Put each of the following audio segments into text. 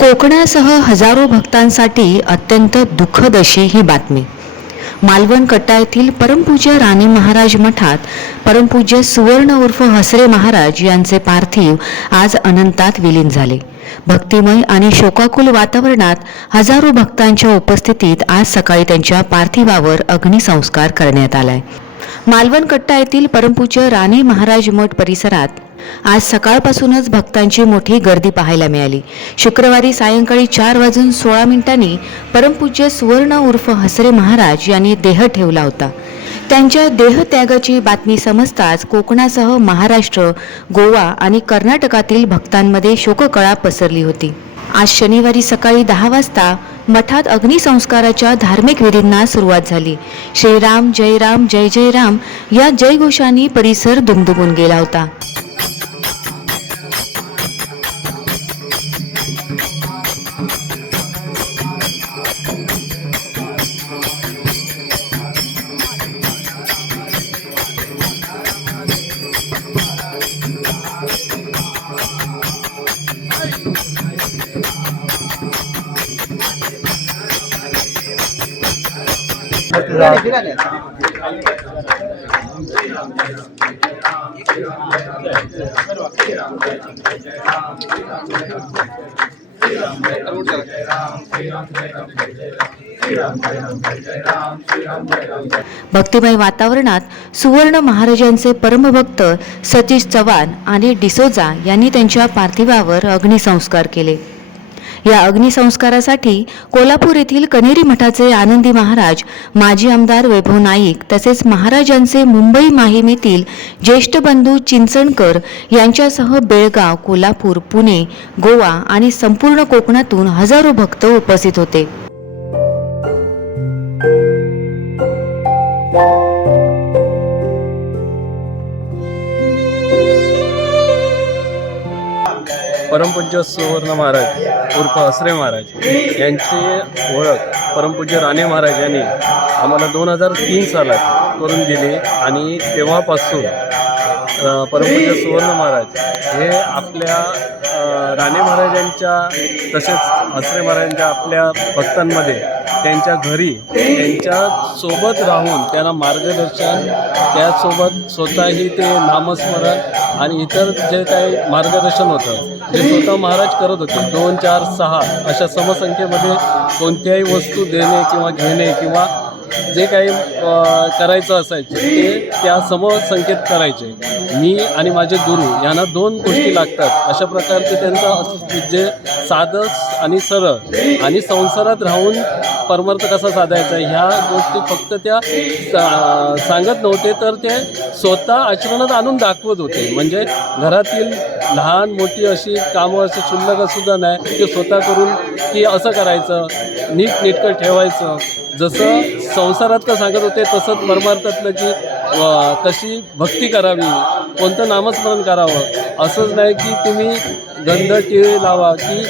कोकणासह हजारो भक्तांसाठी अत्यंत दुःखद अशी ही बातमी। मालवण कट्टा येथील परमपूज्य राणी महाराज मठात परमपूज्य सुवर्ण उर्फ हसरे महाराज यांचे पार्थिव आज अनंतात विलीन झाले। भक्तिमय आणि शोकाकुल वातावरणात हजारो भक्तांच्या उपस्थितीत आज सकाळी त्यांच्या पार्थिवावर अग्निसंस्कार करण्यात आलाय। मालवण कट्टा येथील परमपूज्य राणी महाराज मठ परिसरात आज सकाळपासूनच भक्तांची मोठी गर्दी पाहायला मिळाली। शुक्रवारी सायंकाळी 4:16 परमपूज्य सुवर्ण उर्फ हसरे महाराज यांनी देह ठेवला होता। त्यांच्या देहत्यागाची बातमी समजताच कोकणासह महाराष्ट्र, गोवा आणि कर्नाटकातील भक्तांमध्ये शोककळा पसरली होती। आज शनिवारी सकाळी 10 वाजता मठात अग्निसंस्काराच्या धार्मिक विधींना सुरुवात झाली। श्रीराम जय राम जय जय राम या जयघोषांनी परिसर दुमदुमून गेला होता। भक्तिमय वातावरणात सुवर्ण महाराजांचे परमभक्त सतीश चव्हाण आणि डिसोजा यांनी त्यांच्या पार्थिवावर अग्निसंस्कार केले। या अग्निसंस्कारासाठी कोल्हापूर येथील कनेरी मठाचे आनंदी महाराज, माजी आमदार वैभव नाईक तसेच महाराजांचे मुंबई माहीम येथील ज्येष्ठ बंधू चिंचणकर यांच्यासह बेळगाव, कोल्हापूर, पुणे, गोवा आणि संपूर्ण कोकणातून हजारो भक्त उपस्थित होते। परमपूज्य सुवर्ण महाराज उर्फ हसरे महाराज यांची ओळख परमपूज्य राणे महाराज यांनी आम्हाला 2003 सालात करून दिली आणि तेव्हापासून परमपूज्य सुवर्ण महाराज हे आपल्या राणे महाराजांच्या तसेच हसरे महाराजांच्या आपल्या भक्तांमध्ये त्यांच्या घरी त्यांच्यासोबत राहून त्यांना मार्गदर्शन, त्यासोबत स्वतःही ते नामस्मरण आणि इतर जे काही मार्गदर्शन होतं जे स्वतः महाराज करत होते। 2, 4, 6 अशा समसंख्येमध्ये कोणत्याही वस्तू देणे किंवा घेणे किंवा जे काही करायचं असायचं ते त्या समसंख्येत करायचे। मी आणि माझे गुरु यांना 2 गोष्टी लागतात। अशा प्रकारचे त्यांचं जे साधं आणि सरळ आणि संसारात राहून परमार्थ कसा साधायचा ह्या गोष्टी फक्त त्या सांगत नव्हते, तर ते स्वतः आचरणात आणून दाखवत होते। म्हणजे घरातील लहान मोठी अशी कामं अशी क्षुल्लकसुद्धा नाही, ते स्वतः करून की असं करायचं, नीटनेटकं ठेवायचं। जसं संसारात का सांगत होते तसंच परमार्थातलं की कशी भक्ती करावी, कोणतं नामस्मरण करावं। असंच नाही की तुम्ही गंध टिळे लावा, की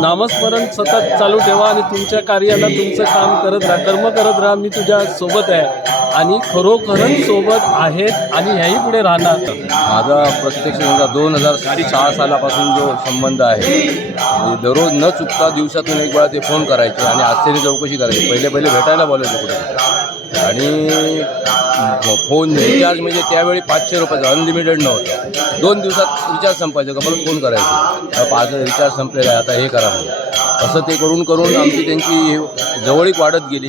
नामस्मरण सतत चालू ठेवा आणि तुमच्या कार्याला तुमचं काम करत राहा, कर्म करत राहा, मी तुझ्या सोबत आहे आणि खरोखरच सोबत आहेत आणि ह्याही पुढे राहणार। माझा प्रत्यक्ष 2006 सालापासून जो संबंध आहे, दररोज न चुकता दिवसातून एक वेळा ते फोन करायचे आणि आश्चर्य चौकशी करायची। पहिले भेटायला बोलायचे कुठे, आणि फोन रिचार्ज म्हणजे त्यावेळी 500 रुपयाचा अनलिमिटेड नव्हतं। 2 दिवसात रिचार्ज संपायचं का परत फोन करायचे, 5 रिचार्ज संपलेला आहे आता हे करा म्हणून। असं ते करून करून आमची त्यांची जवळीक वाढत गेली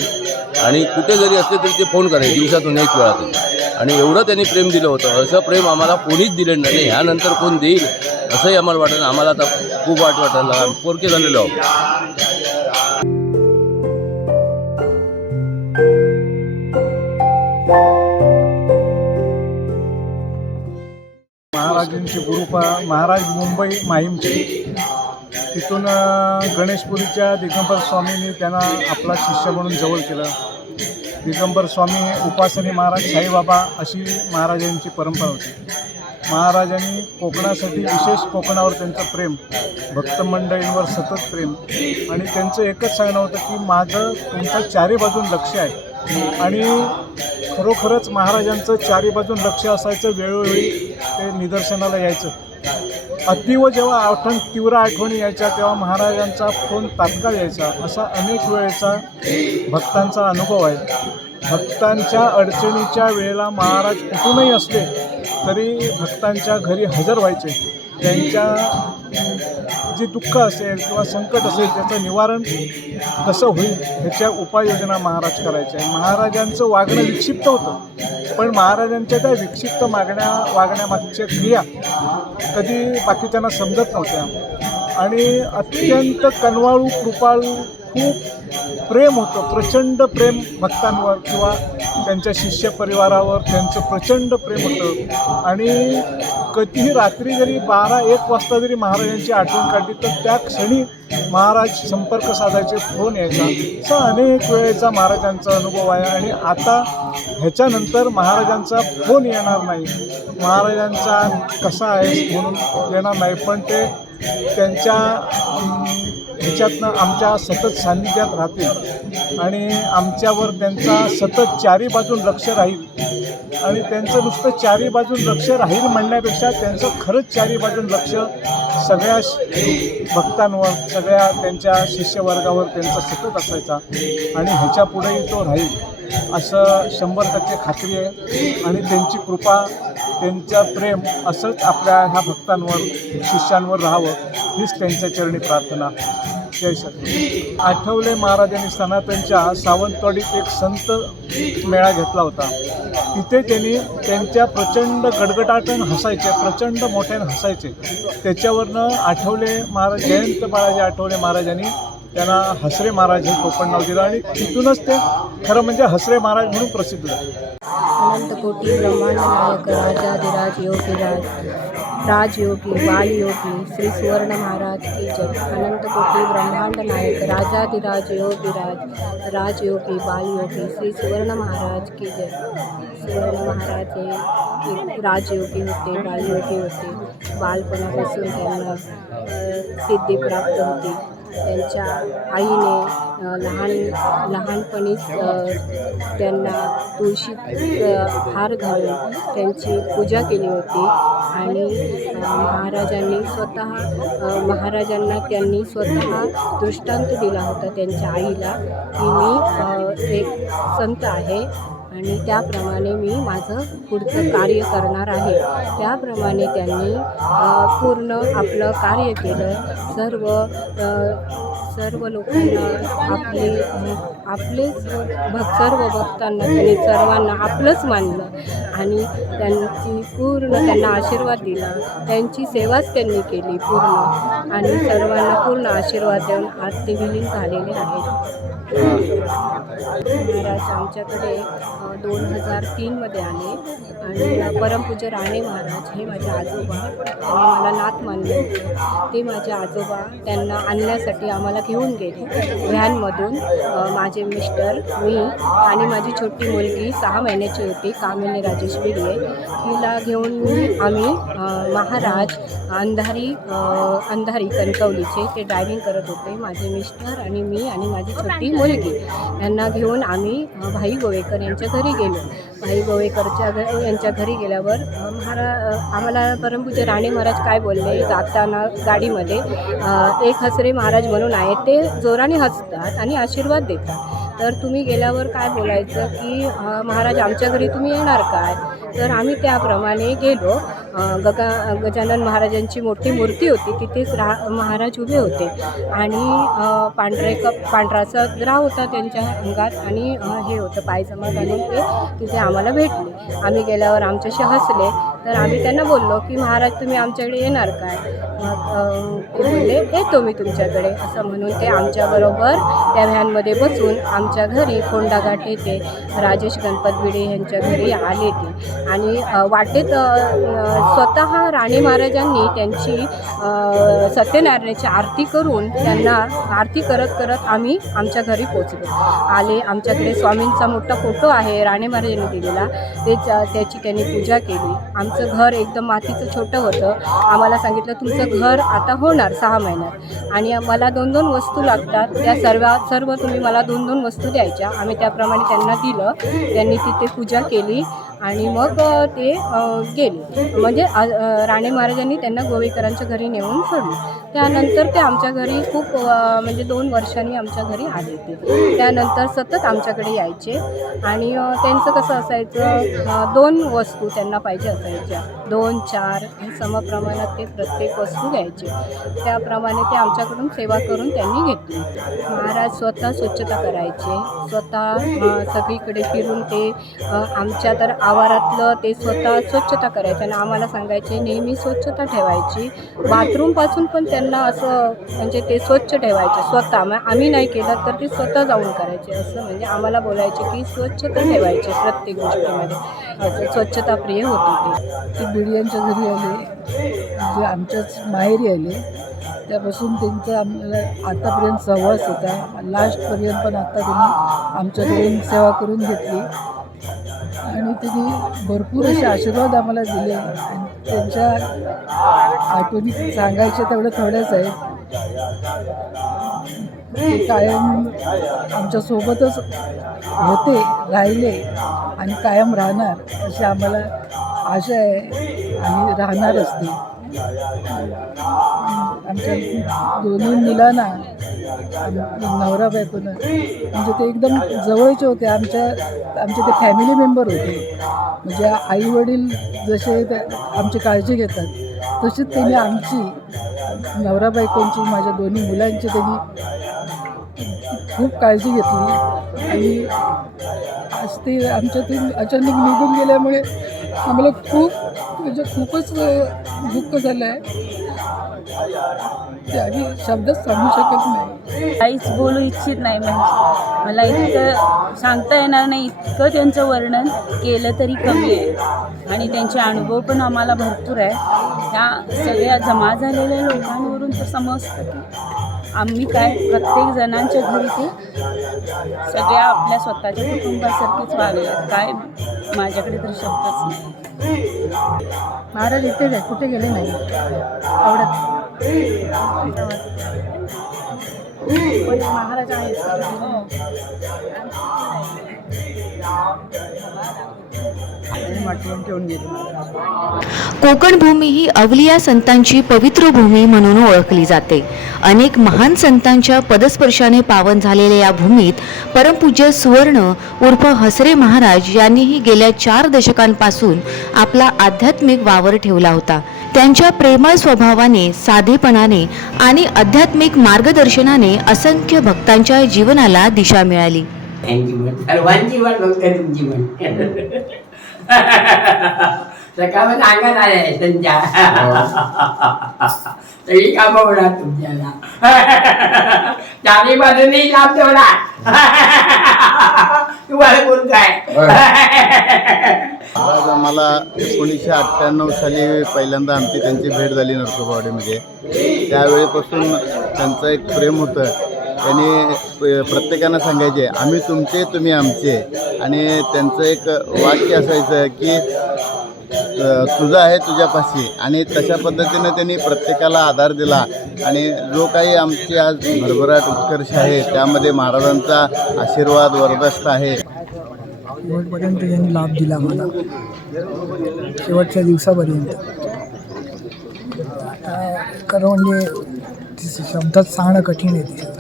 आणि कुठे जरी असले तरी ते फोन करायचे दिवसातून एक वेळा तरी, आणि एवढं त्यांनी प्रेम दिलं होतं। असं प्रेम आम्हाला कोणीच दिलं नाही, ह्यानंतर कोण देईल असंही आम्हाला वाटत। आम्हाला आता खूप वाटायला पोरके झालेलो आहोत। महाराजांचे गुरु महाराज मुंबई माहीमचे, तिथून गणेशपुरीच्या दिगंबर स्वामींनी त्यांना आपला शिष्य म्हणून जवळ केलं। दिगंबर स्वामी उपासनी महाराज साईबाबा अशी महाराजांची परंपरा होती। महाराजांनी कोकणासाठी विशेष कोकणावर त्यांचं प्रेम, भक्तमंडळींवर सतत प्रेम, आणि त्यांचं एकच सांगणं होतं की माझं तुमचं चारी बाजून लक्ष आहे आणि खरोखरच महाराजांचं चारी बाजून लक्ष असायचं, वेळोवेळी ते निदर्शनाला यायचं. अतीव जेव्हा तीव्र आठवणी यायच्या तेव्हा महाराजांचा फोन तात्काळ यायचा. असा अनेक वेळेचा भक्तांचा अनुभव आहे. भक्तांच्या अडचणीच्या वेळेला महाराज कुठूनही असले तरी भक्तांच्या घरी हजर व्हायचे. त्यांच्या जे दुःख असेल किंवा संकट असेल त्याचं निवारण कसं होईल ह्याच्या उपाययोजना महाराज करायचे. महाराजांचं वागणं विक्षिप्त होतं, पण महाराजांच्या त्या विक्षिप्त वागण्यामागच्या क्रिया कधी बाकीच्यांना समजत नव्हत्या. आणि अत्यंत कनवाळू, कृपाळू, खूप प्रेम होतं, प्रचंड प्रेम भक्तांवर किंवा त्यांच्या शिष्य परिवारावर त्यांचं प्रचंड प्रेम होतं. आणि कधीही रात्री जरी 12-1 वाजता जरी महाराजांची आठवण काढली तर त्या क्षणी महाराज संपर्क साधायचे, फोन यायचा. असा अनेक वेळेचा महाराजांचा अनुभव आहे. आणि आता ह्याच्यानंतर महाराजांचा फोन येणार नाही, महाराजांचा कसा आहे म्हणून येणार नाही, पण ते त्यांच्या ह्याच्यातनं आमच्या सतत सान्निध्यात राहतील आणि आमच्यावर त्यांचा सतत चारी बाजून लक्ष राहील. आणि त्यांचं नुसतं चारी बाजून लक्ष राहील म्हणण्यापेक्षा त्यांचं खरंच चारी बाजून लक्ष सगळ्या भक्तांवर, सगळ्या त्यांच्या शिष्यवर्गावर त्यांचा सतत असायचा. आणि ह्याच्या पुढेही तो राहील असं 100% खात्री आहे. आणि त्यांची कृपा, त्यांचं प्रेम असंच आपल्या ह्या भक्तांवर, शिष्यांवर राहावं हीच त्यांच्या चरणी प्रार्थना. जय सद्गुरू. आठवले महाराजांनी सनातनच्या सावंतवाडीत एक संत मेळा घेतला होता. तिथे त्यांनी त्यांच्या प्रचंड गडगडाटन हसायचे, प्रचंड मोठ्यानं हसायचे. त्याच्यावरनं आठवले महाराज, जयंत बाळाजी आठवले महाराजांनी त्यांना हसरे महाराज हे टोपण नाव दिलं आणि तिथूनच ते खरं म्हणजे हसरे महाराज म्हणून प्रसिद्ध झाले. अनंत कोटी ब्रह्मांड नायक राजाधिराज योगीराज राजयोगी बालयोगी श्री सुवर्ण महाराज की जय. अनंत कोटी ब्रह्मांड नायक राजाधिराज योगीराज राजयोगी बालयोगी श्री सुवर्ण महाराज की जय. सुवर्ण महाराज हे राजयोगी होते, बालयोगी होते. बालपणापासून त्यांना सिद्धी प्राप्त होती. त्यांच्या आईने लहानपणीच त्यांना तुळशी हार घालून त्यांची पूजा केली होती. आणि महाराजांना त्यांनी स्वतः दृष्टांत दिला होता त्यांच्या आईला की मी एक संत आहे आणि त्याप्रमाणे मी माझं पुढचं कार्य करणार आहे. त्याप्रमाणे त्यांनी पूर्ण आपलं कार्य केलं. सर्व लोकांना सर्व भक्तांना त्यांनी सर्वांना आपलंच मानलं आणि त्यांना आशीर्वाद दिला. त्यांची सेवाच त्यांनी केली पूर्ण आणि सर्वांना पूर्ण आशीर्वाद देऊन आज ते विलीन झालेले आहेत. महाराज आमच्याकडे 2003मध्ये आले आणि परमपूज्य राणे महाराज हे माझे आजोबा, त्यांनी मला नात मानले होते. ते माझे आजोबा त्यांना आणण्यासाठी आम्हाला घेऊन गेले व्हॅनमधून. माझे मिस्टर, मी आणि माझी छोटी मुलगी 6 महिन्याची होती, कामिनी राजेश बिडे. तिला घेऊन आम्ही महाराज अंधारी कणकवलीचे ते ड्रायव्हिंग करत होते. माझे मिस्टर आणि मी आणि माझी छोटी मुलगी यांना घेऊन आम्ही भाई गोवेकर यांच्या घरी गेलो. भाई गोवेकरच्या यांच्या घरी गेल्यावर आम्हाला परमपूज्य राणे महाराज काय बोलले, जाताना गाडीमध्ये एक हसरे महाराज म्हणून आहे, ते जोराने हसतात आणि आशीर्वाद देतात. तर तुम्ही गेल्यावर काय बोलायचं की महाराज आमच्या घरी तुम्ही येणार काय. तर आम्ही त्याप्रमाणे गेलो. गजानन महाराजांची मोठी मूर्ती होती, तिथेच महाराज उभे होते आणि पांढरा सदरा होता त्यांच्या अंगात आणि हे होतं पायजमा घालून ते तिथे आम्हाला भेटले. आम्ही गेल्यावर आमच्याशी हसले. तर आम्ही त्यांना बोललो की महाराज तुम्ही आमच्याकडे येणार काय. ते बोलले येतो मी तुमच्याकडे असं म्हणून ते आमच्याबरोबर त्या व्हॅनमध्ये बसून आमच्या घरी फोंडाघाट येथे राजेश गणपत भिडे यांच्या घरी आले ते. आणि वाटेत स्वतः राणे महाराजांनी त्यांची सत्यनारायणाची आरती करून त्यांना आरती करत करत आम्ही आमच्या घरी पोचलो. आले. आमच्याकडे स्वामींचा मोठा फोटो आहे राणे महाराजांनी दिलेला, त्याची त्यांनी पूजा केली. आमच्या आमचं घर एकदम मातीचं छोटं होतं. आम्हाला सांगितलं तुमचं घर आता होणार 6 महिन्यात आणि मला 2-2 वस्तू लागतात, त्या सर्व तुम्ही मला 2-2 वस्तू द्यायच्या. आम्ही त्याप्रमाणे त्यांना दिलं. त्यांनी तिथे पूजा केली आणि मग ते गेले. म्हणजे राणे महाराजांनी त्यांना गोवेकरांच्या घरी नेऊन सोडले. त्यानंतर ते आमच्या घरी खूप म्हणजे 2 वर्षांनी आमच्या घरी आले ते. त्यानंतर सतत आमच्याकडे यायचे आणि त्यांचं कसं असायचं, 2 वस्तू त्यांना पाहिजे असायच्या, 2, 4 समप्रमाणात ते प्रत्येक वस्तू घ्यायचे. त्याप्रमाणे ते आमच्याकडून सेवा करून त्यांनी घेतली. महाराज स्वतः स्वच्छता करायचे, स्वतः सगळीकडे फिरून ते आमच्या तर आवारातलं ते स्वतः स्वच्छता करायचे आणि आम्हाला सांगायचे नेहमी स्वच्छता ठेवायची. बाथरूमपासून पण त्यांना असं म्हणजे ते स्वच्छ ठेवायचे स्वतः. मग आम्ही नाही केलं तर ते स्वतः जाऊन करायचे. असं म्हणजे आम्हाला बोलायचे की स्वच्छता ठेवायची प्रत्येक गोष्टीमध्ये. असं स्वच्छताप्रिय होते ते बिडियांच्या घरी आले, जे आमच्याच माहेरी आले. त्यापासून त्यांचा आम्हाला आतापर्यंत सहवास होता. लास्टपर्यंत पण आता त्यांनी आमच्याकडून सेवा करून घेतली आणि त्यांनी भरपूर असे आशीर्वाद आम्हाला दिले. आणि त्यांच्या आठवणी सांगायच्या तेवढ्या थोड्याच आहेत. ते कायम आमच्यासोबतच होते, राहिले आणि कायम राहणार अशी आम्हाला आशा आहे आणि राहणार असते. आमच्या दोन्ही मुलांना नवरा बायकोनं म्हणजे ते एकदम जवळचे होते. आमचे ते फॅमिली मेंबर होते. म्हणजे आई वडील जसे आमची काळजी घेतात तशीच त्यांनी आमची नवरा बायकोंची, माझ्या दोन्ही मुलांची त्यांनी खूप काळजी घेतली. आणि आज ते आमच्यातून अचानक निघून गेल्यामुळे आम्हाला म्हणजे खूपच दुःख झालं आहे. ते आम्ही शब्दच सांगू शकत नाही. काहीच बोलू इच्छित नाही. म्हणजे मला इतकं सांगता येणार नाही, इतकं त्यांचं वर्णन केलं तरी कमी आहे. आणि त्यांचे अनुभव पण आम्हाला भरपूर आहे. ह्या सगळ्या जमा झालेल्या लोकांवरून तर समजतं की आम्ही काय प्रत्येक जणांच्या घरी ते सगळ्या आपल्या स्वतःच्या कुटुंबासारखेच वागले. काय माझ्याकडे तर शब्दच नाही. महाराज इथेच आहे, कुठे गेले नाही. एवढंच महाराज आहेत. ठेवून गेले. कोकण भूमी ही अवलिया संतांची पवित्र भूमी म्हणून ओळखली जाते. अनेक महान संतांच्या पदस्पर्शाने पावन झालेल्या या भूमीत परमपूज्य सुवर्ण उर्फ हसरे महाराज यांनीही गेल्या 4 दशकांपासून आपला आध्यात्मिक वावर ठेवला होता. त्यांच्या प्रेमळ स्वभावाने, साधेपणाने आणि आध्यात्मिक मार्गदर्शनाने असंख्य भक्तांच्या जीवनाला दिशा मिळाली. सर्वांची वाट बघते तुमची पण. सकाळ सांगत आहे संध्या तरी कामं होणार तुमच्याला. चारी बाजूने लाभ ठेवणार. तुम्हाला कोण काय. आज आम्हाला 1998 साली पहिल्यांदा त्यांची भेट झाली नरसोबावाडीमध्ये. त्यावेळेपासून त्यांचं एक प्रेम होतं. त्यांनी प्रत्येकानं सांगायचे आम्ही तुमचे तुम्ही आमचे. आणि त्यांचं एक वाक्य असायचं की तुझं आहे तुझ्यापाशी. आणि तशा पद्धतीनं त्यांनी प्रत्येकाला आधार दिला. आणि जो काही आमची आज भरभराट उत्कर्ष आहे त्यामध्ये महाराजांचा आशीर्वाद वरदस्त आहे. शेवटपर्यंत त्यांनी लाभ दिला मला, शेवटच्या दिवसापर्यंत. खरं म्हणजे शब्दात सांगणं कठीण आहे ते.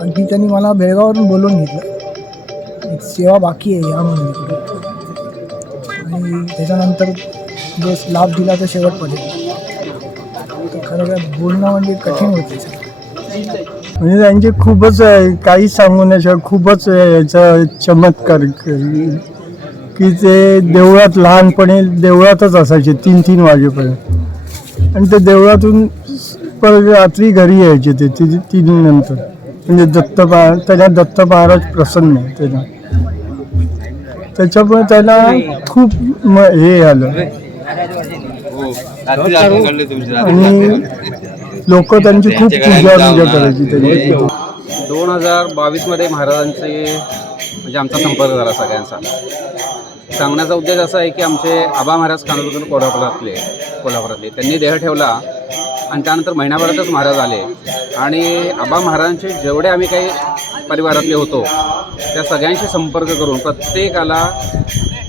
आणखी त्यांनी मला बेळगाववरून बोलवून घेतलं, सेवा बाकी आहे या म्हणून. आणि त्याच्यानंतर जो लाभ दिला तर शेवटपर्यंत. तर खरं काय बोलणं म्हणजे कठीण होते. म्हणजे त्यांचे खूपच काही सांगू नाही शकत. खूपच याचा चमत्कार की ते देवळात लहानपणी देवळातच असायचे 3-3 वाजेपर्यंत. आणि ते देवळातून परत रात्री घरी यायचे ते 3 नंतर. म्हणजे त्याला दत्त महाराज प्रसन्न आहे त्याला. त्याच्यामुळे त्याला खूप हे आलं. आणि लोक त्यांची खूप पूजा करायची. त्यांची 2022 मध्ये महाराजांचे म्हणजे आमचा संपर्क झाला सगळ्यांचा. सांगण्याचा उद्देश असा आहे की आमचे आबा महाराज कानोलकर कोल्हापुरातले त्यांनी देह ठेवला आणि त्यानंतर महिनाभरातच महाराज आले आणि आबा महाराजांचे जेवढे आम्ही काही परिवारातले होतो त्या सगळ्यांशी संपर्क करून प्रत्येकाला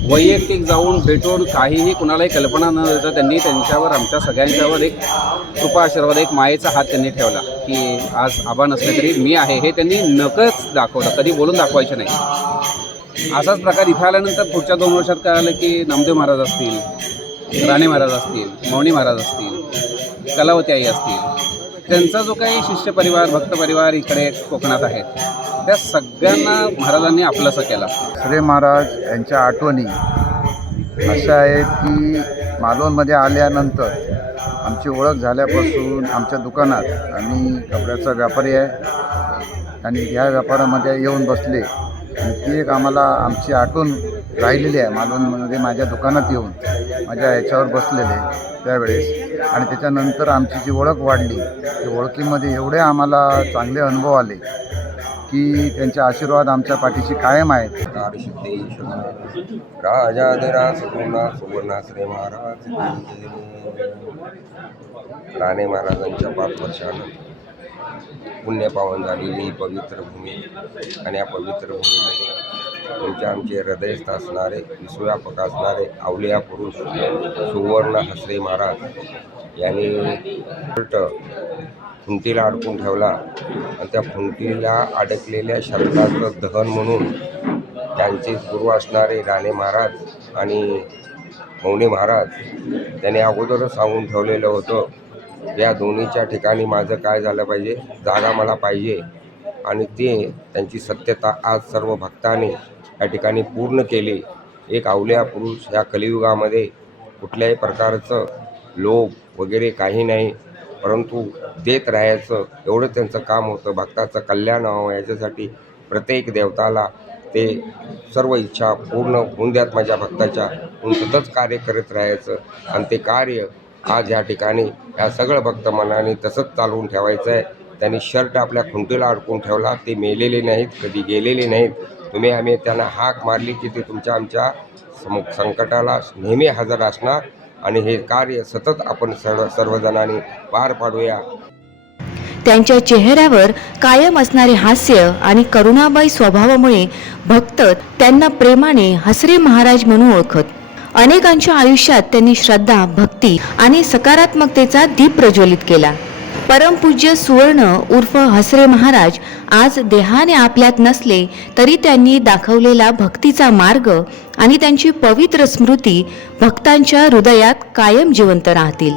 वैयक्तिक जाऊन भेटून काहीही कुणालाही कल्पना न देता त्यांनी त्यांच्यावर आमच्या सगळ्यांच्यावर एक कृपा आशीर्वाद एक मायेचा हात त्यांनी ठेवला की आज आबा नसले तरी मी आहे हे त्यांनी नकळत दाखवलं, कधी बोलून दाखवायचे नाही. असाच प्रकार इथं आल्यानंतर पुढच्या 2 वर्षात काय आलं की नामदेव महाराज असतील, राणे महाराज असतील, मौनी महाराज असतील, कलावती आई असतील, त्यांचा जो काही शिष्य परिवार भक्त परिवार इकडे कोकणात आहेत त्या सगळ्यांना महाराजांनी आपलंसं केलं. श्री महाराज यांच्या आठवणी अशा आहेत की मालवणमध्ये आल्यानंतर आमची ओळख झाल्यापासून आमच्या दुकानात आम्ही कपड्याचा व्यापारी आहे आणि ह्या व्यापारामध्ये येऊन बसले आणि ती एक आम्हाला आमची आठवण राहिलेली आहे. मालवणमध्ये माझ्या दुकानात येऊन माझ्या याच्यावर बसलेले त्यावेळेस आणि त्याच्यानंतर आमची जी ओळख वाढली त्या ओळखीमध्ये एवढे आम्हाला चांगले अनुभव आले की त्यांचे आशीर्वाद आमच्या पाठीशी कायम आहेत. राजाधिराज सुवर्णाश्रय महाराज राणे महाराजांच्या 5 वर्षानं पुण्यपावन झालेली ही पवित्र भूमी आणि या पवित्र भूमीमध्ये आमचे हृदयस्थ असणारे विश्वव्यापक असणारे अवलिया पुरुष सुवर्ण हसरे महाराज यांनी खुंटीला अडकून ठेवला आणि त्या खुंटीला अडकलेल्या शब्दाचं दहन म्हणून त्यांचे गुरु असणारे राणे महाराज आणि मौनी महाराज त्यांनी अगोदरच सांगून ठेवलेलं होतं या दोन्हीच्या ठिकाणी माझं काय झालं पाहिजे, जागा मला पाहिजे आणि ते त्यांची सत्यता आज सर्व भक्तांनी या ठिकाणी पूर्ण केली. एक अवलिया पुरुष या कलियुगामध्ये कुठल्याही प्रकारचं लोभ वगैरे काही नाही, परंतु देत राहायचं एवढं त्यांचं काम होतं. भक्ताचं कल्याण व्हावं याच्यासाठी प्रत्येक देवताला ते सर्व इच्छा पूर्ण होऊन द्यात माझ्या भक्ताच्या म्हणून सतत कार्य करत राहायचं आणि ते कार्य आज या ठिकाणी या सगळं भक्त मनाने तसंच चालवून ठेवायचं आहे. त्यांनी शर्ट आपल्या खुंटीला अडकून ठेवला, ते मेलेले नाहीत, कधी गेलेले नाहीत. आम्ही त्यांना हाक मारली की ते तुमच्या आमच्या संकटाला नेहमी हजर असणार आणि हे कार्य सतत आपण सर्वजणांनी पार पाडूया. त्यांच्या चेहऱ्यावर कायम असणारे हास्य आणि करुणाबाई स्वभावामुळे भक्त त्यांना प्रेमाने हसरे महाराज म्हणून ओळखत. अनेकांच्या आयुष्यात त्यांनी श्रद्धा, भक्ती आणि सकारात्मकतेचा दीप प्रज्वलित केला. परमपूज्य सुवर्ण उर्फ हसरे महाराज आज देहाने आपल्यात नसले तरी त्यांनी दाखवलेला भक्तीचा मार्ग आणि त्यांची पवित्र स्मृती भक्तांच्या हृदयात कायम जिवंत राहतील.